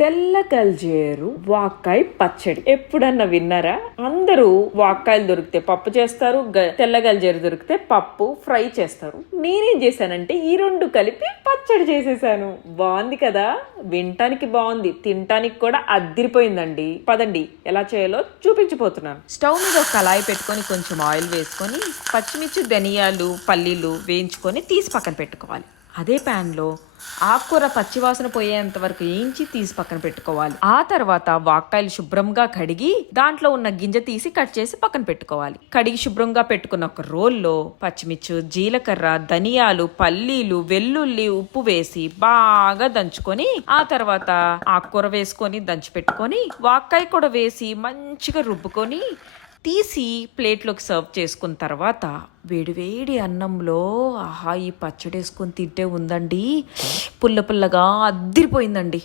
తెల్ల గల్జేరు వాక్కాయ పచ్చడి ఎప్పుడన్నా విన్నారా? అందరూ వాక్కాయలు దొరికితే పప్పు చేస్తారు, తెల్ల గల్జేరు దొరికితే పప్పు ఫ్రై చేస్తారు. నేనేం చేశానంటే ఈ రెండు కలిపి పచ్చడి చేసేసాను. బాగుంది కదా? వినటానికి బాగుంది, తినటానికి కూడా అద్దిరిపోయిందండి. పదండి ఎలా చేయాలో చూపించిపోతున్నాను. స్టవ్ మీద ఒక కళాయి పెట్టుకొని కొంచెం ఆయిల్ వేసుకొని పచ్చిమిర్చి, ధనియాలు, పల్లీలు వేయించుకొని తీసి పక్కన పెట్టుకోవాలి. అదే ప్యాన్లో ఆకుకూర పచ్చివాసన పోయేంత వరకు వేయించి తీసి పక్కన పెట్టుకోవాలి. ఆ తర్వాత వాక్కాయలు శుభ్రంగా కడిగి దాంట్లో ఉన్న గింజ తీసి కట్ చేసి పక్కన పెట్టుకోవాలి. కడిగి శుభ్రంగా పెట్టుకున్న ఒక రోల్లో పచ్చిమిర్చి, జీలకర్ర, ధనియాలు, పల్లీలు, వెల్లుల్లి, ఉప్పు వేసి బాగా దంచుకొని ఆ తర్వాత ఆకుకూర వేసుకొని దంచి పెట్టుకొని వాక్కాయ కూడా వేసి మంచిగా రుబ్బుకొని తీసి ప్లేట్లోకి సర్వ్ చేసుకున్న తర్వాత వేడివేడి అన్నంలో ఆహా ఈ పచ్చడి వేసుకొని తింటే ఉందండి, పుల్ల పుల్లగా అద్దిరిపోయిందండి.